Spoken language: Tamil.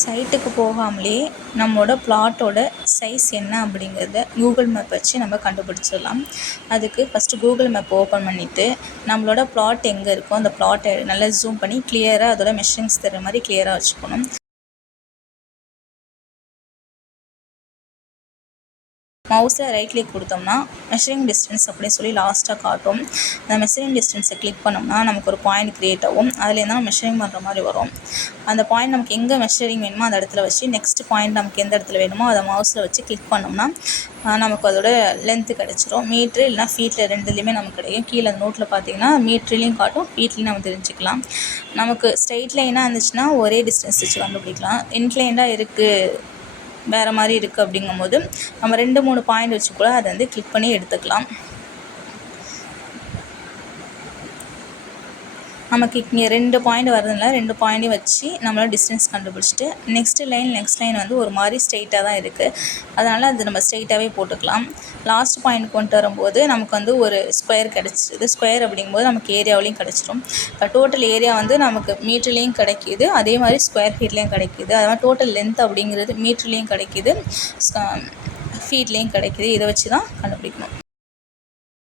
சைட்டுக்கு போகாமலே நம்மளோட பிளாட்டோட சைஸ் என்ன அப்படிங்கிறத கூகுள் மேப் வச்சு நம்ம கண்டுபிடிச்சிடலாம். அதுக்கு ஃபஸ்ட்டு கூகுள் மேப் ஓப்பன் பண்ணிவிட்டு நம்மளோட பிளாட் எங்கே இருக்கோ அந்த பிளாட்டை நல்லா ஜூம் பண்ணி கிளியராக அதோட மெஷரிங்ஸ் தர மாதிரி கிளியராக வச்சுக்கணும். மவுஸில் ரைட் கிளிக் கொடுத்தோம்னா மெஷரிங் டிஸ்டன்ஸ் அப்படின்னு சொல்லி லாஸ்ட்டாக காட்டும். அந்த மெஷரிங் டிஸ்டன்ஸை கிளிக் பண்ணோம்னா நமக்கு ஒரு பாயிண்ட் க்ரியேட் ஆகும். அதுலேருந்து நம்ம மெஷரிங் பண்ணுற மாதிரி வரும். அந்த பாயிண்ட் நமக்கு எங்கே மெஷரிங் வேணுமோ அந்த இடத்துல வச்சு நெக்ஸ்ட் பாயிண்ட் நமக்கு எந்த இடத்துல வேணுமோ அதை மவுஸில் வச்சு கிளிக் பண்ணோம்னா நமக்கு அதோட லென்த்து கிடச்சிரும். மீட்ரு இல்லைனா ஃபீட்டில் ரெண்டுலேயுமே நமக்கு கிடைக்கும். கீழே அந்த நோட்டில் பார்த்தீங்கன்னா மீட்ருலேயும் காட்டும், ஃபீட்லேயும் நம்ம தெரிஞ்சுக்கலாம். நமக்கு ஸ்ட்ரெயிட் லைனாக இருந்துச்சுன்னா ஒரே டிஸ்டன்ஸ் வச்சு கண்டுபிடிக்கலாம். இன்க்ளைண்டாக இருக்குது வேறு மாதிரி இருக்குது அப்படிங்கும்போது நம்ம 2-3 பாயிண்ட் வச்சு கூட அதை வந்து கிளிக் பண்ணி எடுத்துக்கலாம். நமக்கு இங்கே 2 பாயிண்ட் வரதுனால 2 பாயிண்ட்டையும் வச்சு நம்மளால் டிஸ்டன்ஸ் கண்டுபிடிச்சிட்டு நெக்ஸ்ட் லைன் வந்து ஒரு மாதிரி ஸ்ட்ரெயிட்டாக தான் இருக்குது. அதனால் அது நம்ம ஸ்ட்ரெயிட்டாகவே போட்டுக்கலாம். லாஸ்ட் பாயிண்ட் கொண்டு வரும்போது நமக்கு வந்து ஒரு ஸ்கொயர் கிடச்சிது. ஸ்கொயர் அப்படிங்கும்போது நமக்கு ஏரியாவிலையும் கிடச்சிரும். இப்போ டோட்டல் ஏரியா வந்து நமக்கு மீட்டர்லேயும் கிடைக்கிது, அதே மாதிரி ஸ்கொயர் ஃபீட்லேயும் கிடைக்கிது. அதனால் டோட்டல் லென்த் அப்படிங்கிறது மீட்டர்லேயும் கிடைக்கிது, ஃபீட்லேயும் கிடைக்கிது. இதை வச்சு தான் கண்டுபிடிக்கணும்.